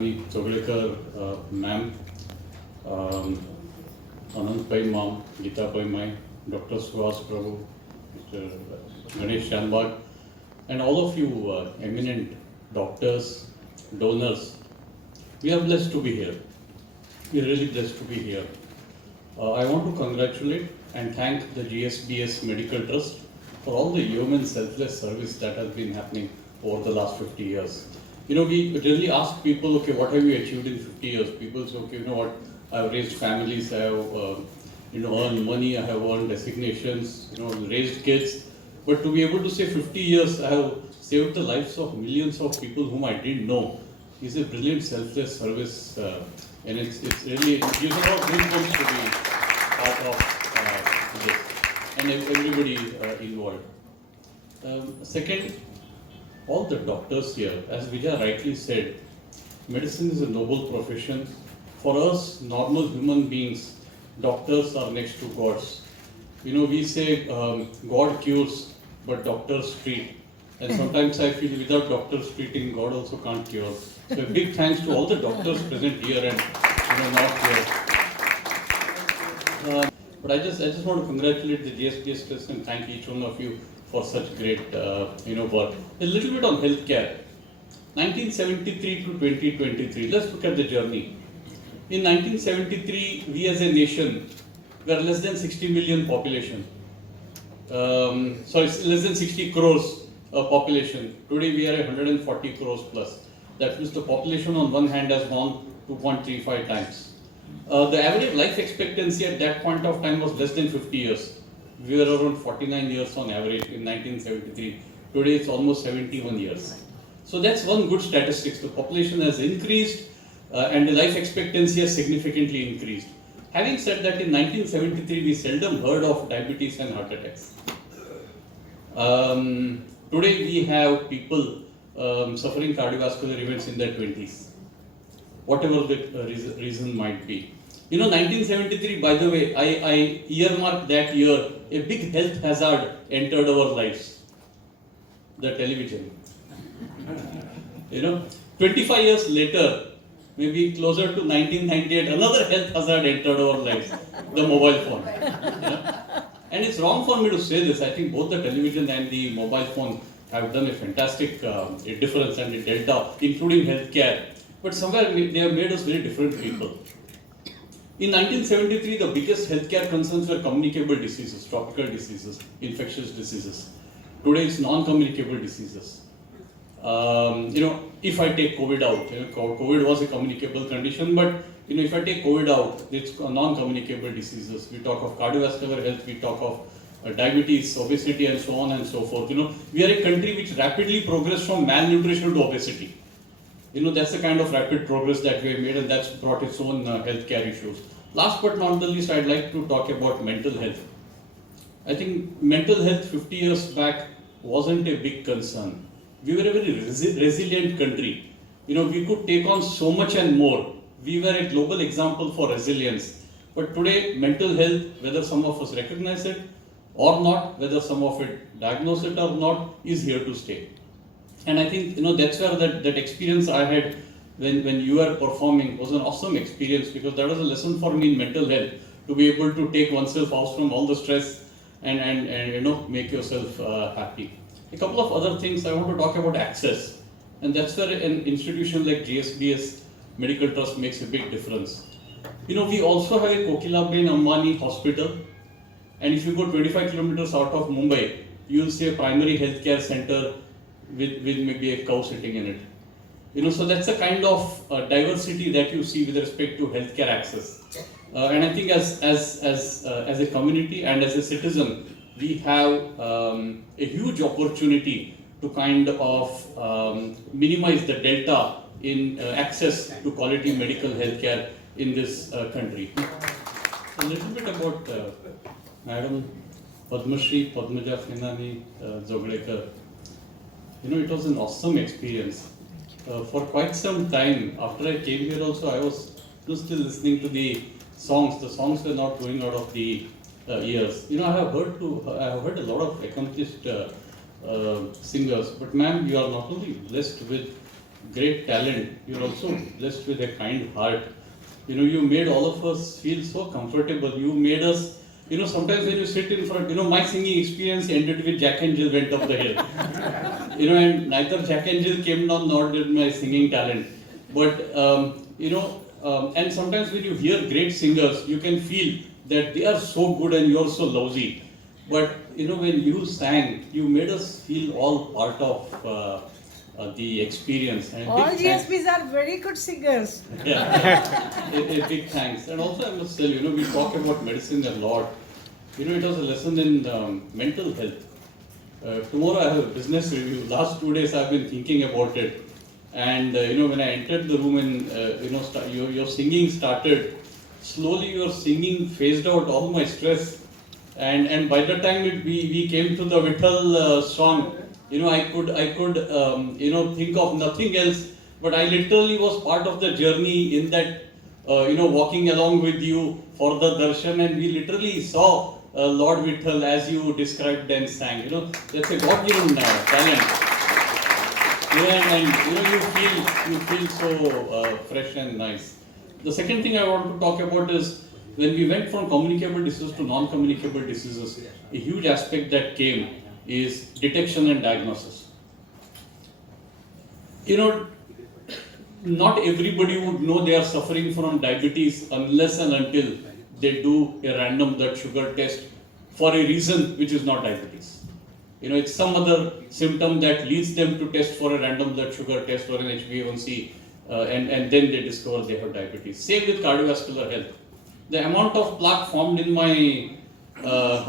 Choglekar, ma'am, Anand Pai ma'am, Geeta Pai mai, Dr. Suhas Prabhu, Mr. Ganesh Shanbag, and all of you eminent doctors, donors. We are blessed to be here. We are really blessed to be here. I want to congratulate and thank the GSBS Medical Trust for all the human selfless service that has been happening over the last 50 years. We really ask people, okay, what have you achieved in 50 years? People say, okay, what, I've raised families, I have, earned money, I have earned designations, raised kids. But to be able to say 50 years, I have saved the lives of millions of people whom I didn't know is a brilliant selfless service, and it's really, it gives a lot of goosebumps to be part of this, and everybody involved. Second, all the doctors here, as Vijay rightly said, medicine is a noble profession. For us, normal human beings, doctors are next to gods. We say God cures, but doctors treat. And sometimes I feel without doctors treating, God also can't cure. So a big thanks to all the doctors present here and not here. But I just want to congratulate the GSBS Trust and thank each one of you for such great work. A little bit on healthcare. 1973 to 2023. Let's look at the journey. In 1973, we as a nation were less than 60 million population. Less than 60 crores population. Today we are 140 crores plus. That means the population on one hand has gone 2.35 times. The average life expectancy at that point of time was less than 50 years. We were around 49 years on average in 1973. Today it's almost 71 years. So that's one good statistics. The population has increased and the life expectancy has significantly increased. Having said that, in 1973 we seldom heard of diabetes and heart attacks. Today we have people suffering cardiovascular events in their 20s, whatever the reason might be. 1973, by the way, I earmarked that year, a big health hazard entered our lives. The television. 25 years later, maybe closer to 1998, another health hazard entered our lives, the mobile phone. And it's wrong for me to say this. I think both the television and the mobile phone have done a fantastic difference and a delta, including healthcare. But somewhere they have made us very different people. In 1973, the biggest healthcare concerns were communicable diseases, tropical diseases, infectious diseases. Today it's non-communicable diseases. If I take COVID out, COVID was a communicable condition, but if I take COVID out, it's non-communicable diseases. We talk of cardiovascular health, we talk of diabetes, obesity, and so on and so forth. We are a country which rapidly progressed from malnutrition to obesity. That's the kind of rapid progress that we have made, and that's brought its own healthcare issues. Last but not the least, I'd like to talk about mental health. I think mental health 50 years back wasn't a big concern. We were a very resilient country. We could take on so much and more. We were a global example for resilience. But today, mental health, whether some of us recognize it or not, whether some of it diagnose it or not, is here to stay. And I think that's where that experience I had when you were performing was an awesome experience, because that was a lesson for me in mental health, to be able to take oneself out from all the stress and make yourself happy. A couple of other things I want to talk about: access, and that's where an institution like GSBS Medical Trust makes a big difference. We also have a Kokilaben Ambani hospital, and if you go 25 kilometers out of Mumbai, you will see a primary healthcare center with maybe a cow sitting in it. So that's the kind of diversity that you see with respect to healthcare access. And I think as a community and as a citizen, we have a huge opportunity to kind of minimize the delta in access to quality medical healthcare in this country. A little bit about Madam Padma Shri Padmaja Finani Zoglekar. It was an awesome experience. For quite some time, after I came here also, I was still listening to the songs. The songs were not going out of the ears. I have heard a lot of accomplished singers, but ma'am, you are not only blessed with great talent, you're also blessed with a kind heart. You made all of us feel so comfortable. You made us, sometimes when you sit in front, my singing experience ended with Jack and Jill went up the hill. And neither Jack and Jill came down nor did my singing talent. But, and sometimes when you hear great singers, you can feel that they are so good and you're so lousy. But, when you sang, you made us feel all part of the experience. And all GSBs are very good singers. Yeah, a big thanks. And also I must tell you, we talk about medicine a lot. It was a lesson in mental health. Tomorrow I have a business review. Last 2 days I've been thinking about it. And when I entered the room and your singing started, slowly your singing phased out all my stress. And by the time we came to the Vittal song, I could think of nothing else, but I literally was part of the journey in that, walking along with you for the darshan, and we literally saw Lord Vittal as you described and sang. That's a God-given talent. And you feel so fresh and nice. The second thing I want to talk about is when we went from communicable diseases to non-communicable diseases, a huge aspect that came is detection and diagnosis. Not everybody would know they are suffering from diabetes unless and until they do a random blood sugar test for a reason which is not diabetes. It's some other symptom that leads them to test for a random blood sugar test or an HbA1c, and then they discover they have diabetes. Same with cardiovascular health. The amount of plaque formed in my heart